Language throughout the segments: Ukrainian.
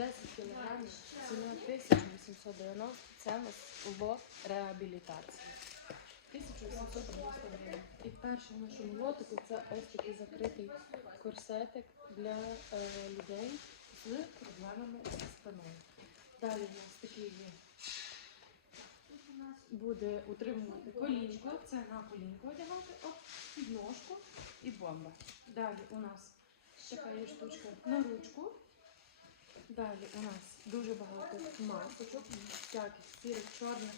10 кг, ціна 1890, це у нас лот реабілітації. 1890 гривень. І перший в нашому лотику це ось такий закритий корсетик для е, людей з проблемами зі спиною. Далі у нас такий є. Буде утримувати колінко, це на колінко одягати, оп, підножку і бомба. Далі у нас така є штучка на ручку. Далі у нас дуже багато масочок, всяких сірих, чорних,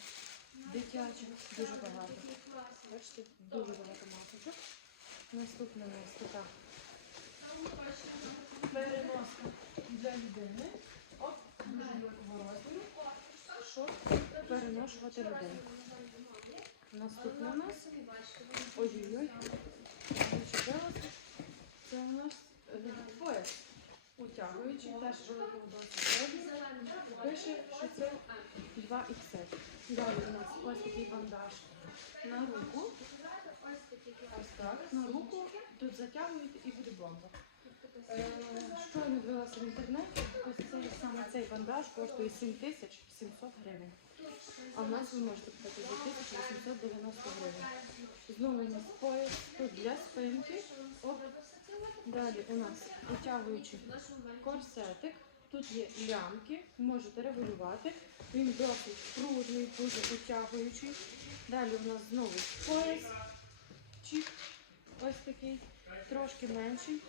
дитячих, дуже багато. Бачите, дуже багато масочок. Наступна у нас така переноска для людини. От, дуже великого розміру, переношувати людей. Наступна у нас ой-ой-ой. Це у нас теж великого. Пише, що це 2 XL. Далі у нас ось такий бандаж на руку. Ось так, на руку. Тут затягуєте і буде бомба. Е, Щойно дивилася в інтернеті, ось цей саме цей бандаж коштує 7700 гривень. А в нас ви можете купити за 1890 гривень. Знову у нас пояс тут для спинки. Оп. Далі у нас утягуючий корсетик. Тут є лямки, можете регулювати. Він досить пружний, дуже утягуючий. Далі у нас знову пояс. Чік. Ось такий, трошки менший.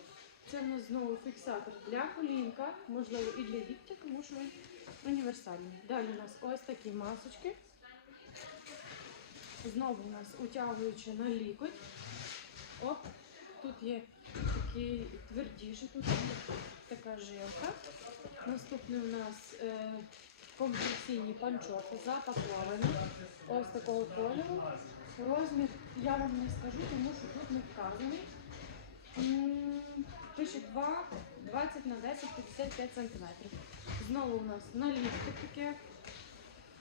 Це в нас знову фіксатор для колінка, можливо, і для ліктя, тому що він універсальний. Далі у нас ось такі масочки. Знову у нас утягуючи на лікоть. Оп, тут є такий твердіший, тут така жилка. Наступний у нас е, компресійні панчохи запаковані. Ось такого кольору. Розмір я вам не скажу, тому що тут не вказаний. М, Пише 2, 20 на 10, 55 сантиметрів. Знову у нас наліпки таке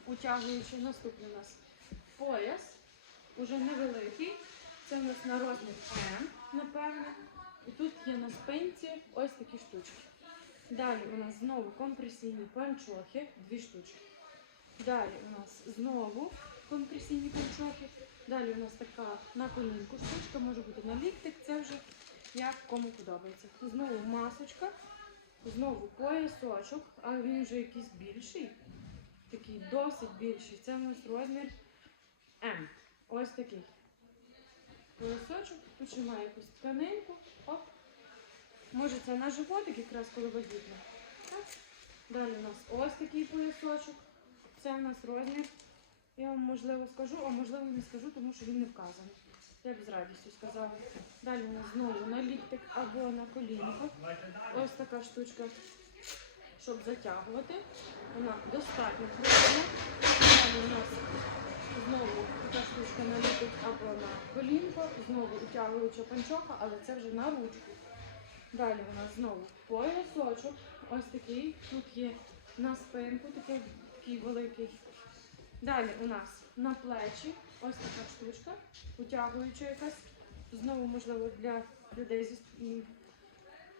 утягуючи. Наступний у нас пояс, уже невеликий. На розмір М, напевне. І тут є на спинці ось такі штучки. Далі у нас знову компресійні панчохи, дві штучки. Далі у нас знову компресійні панчохи. Далі у нас така на колінку штучка, може бути на ліктик, це вже як кому подобається. Знову масочка, знову поясочок, але він вже якийсь більший, такий досить більший. Це у нас розмір М. Ось такий. Поясочок, має якусь тканинку. Оп. Може це на животик якраз коли вагітно. Далі у нас ось такий поясочок. Це у нас розмір. Я вам можливо скажу, а можливо не скажу, тому що він не вказаний. Я б з радістю сказала. Далі у нас знову на ліктик або на колінко. Ось така штучка, щоб затягувати. Вона достатньо пружна. Далі у нас знову така штучка на ліктик або на колінко. Знову утягуюча панчоха, але це вже на ручку. Далі у нас знову поясочок. Ось такий. Тут є на спинку, такий, такий великий. Далі у нас на плечі ось така штучка, утягуюча якась. Знову, можливо, для людей зі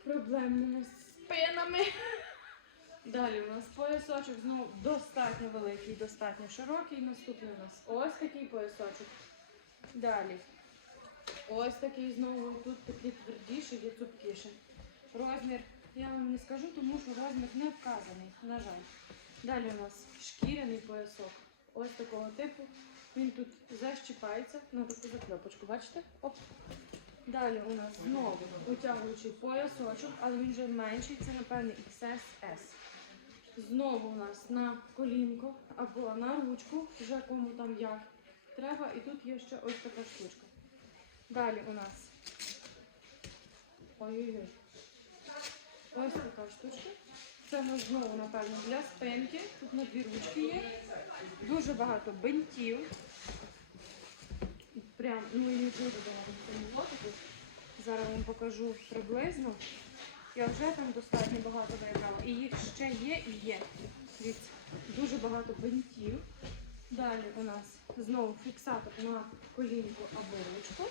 проблемними спинами. Далі у нас поясочок знову достатньо великий, достатньо широкий. Наступний у нас ось такий поясочок. Далі. Ось такий знову, тут такий твердіший, є цупкіший. Розмір я вам не скажу, тому що розмір не вказаний, на жаль. Далі у нас шкіряний поясок. Ось такого типу. Він тут защіпається на таку закльопочку, бачите? Оп. Далі у нас знову утягуючий поясочок, але він вже менший, це напевне XSS. Знову у нас на колінко або на ручку, вже кому там як треба. І тут є ще ось така штучка. Далі у нас. Ой-ой-ой. Ось така штучка. Це нас знову, напевно, для спинки. Тут на дві ручки є. Дуже багато бинтів. Прям, ну і дуже багато лотику. Зараз вам покажу приблизно. Я вже там достатньо багато виявляла. І їх ще є і є. Дуже багато бинтів. Далі у нас знову фіксатор на колінку або ручку.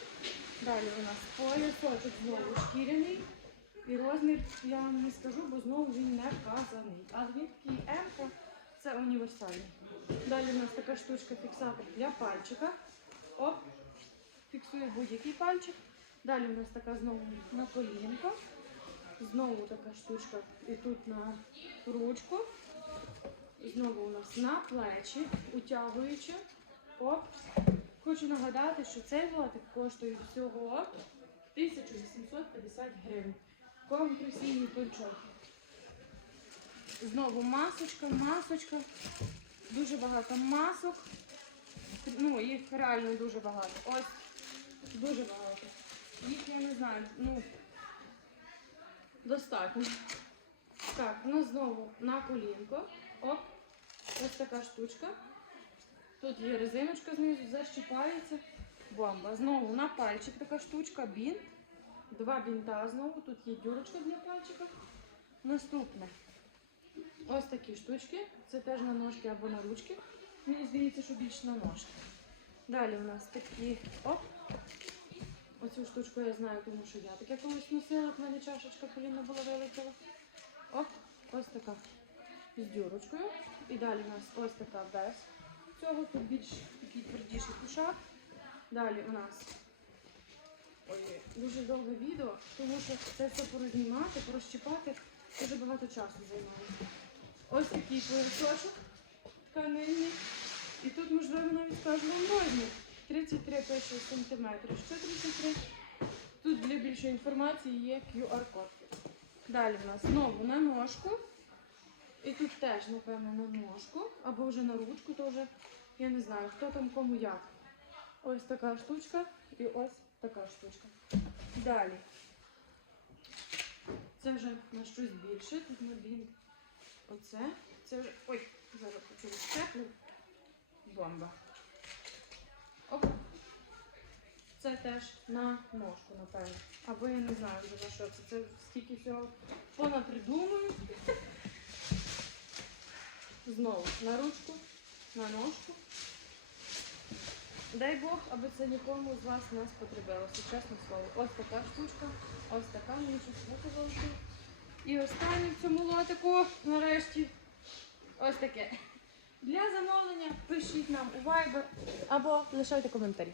Далі у нас поясочок знову шкіряний. І розмір я вам не скажу, бо знову він не вказаний. Він такий М, це універсальний. Далі у нас така штучка фіксатор для пальчика. Оп, фіксує будь-який пальчик. Далі у нас така знову на колінко. Знову така штучка і тут на ручку. Знову у нас на плечі, утягуючи. Оп. Хочу нагадати, що цей лотик коштує всього 1850 гривень. Компресійний пальчок. Знову масочка, масочка. Дуже багато масок. Ну, їх реально дуже багато. Ось дуже багато. Їх я не знаю, ну достатньо. Так, у нас знову на колінко. Оп, ось така штучка. Тут є резиночка знизу, защіпається. Бомба. Знову на пальчик така штучка, бінт. Два бінта знову. Тут є дюрочка для пальчика. Наступне. Ось такі штучки. Це теж на ножки або на ручки. Мені здається, що більше на ножки. Далі у нас такі. Оп. Оцю штучку я знаю, тому що я таке колись носила, в мене чашечка коліна була вилетіла. Оп, ось така з дюрочкою. І далі у нас ось така без цього. Тут більш такий твердіший кушак. Далі у нас ой, дуже довге відео, тому що це все порознімати, порозчіпати дуже багато часу займає. Ось такий поясочок тканинний. І тут, можливо, навіть скажу вам розмір. 33 пише сантиметри. Що 33? Тут для більшої інформації є QR-код. Далі в нас знову на ножку. І тут теж, напевно, на ножку, або вже на ручку, вже я не знаю, хто там кому як. Ось така штучка і ось така штучка. Далі. Це вже на щось більше. Тут на бінт. Оце. Це вже. Ой, зараз почув щеплю. Бомба. Оп. Це теж на ножку, напевно. Або я не знаю на що це. Це стільки всього понапридумую. Знову на ручку, на ножку. Дай Бог, аби це нікому з вас не спотребилося, чесне слово. Ось така штучка, ось така мені щось виказалося. І останнє в цьому лотику, нарешті, ось таке. Для замовлення пишіть нам у Viber або лишайте коментарі.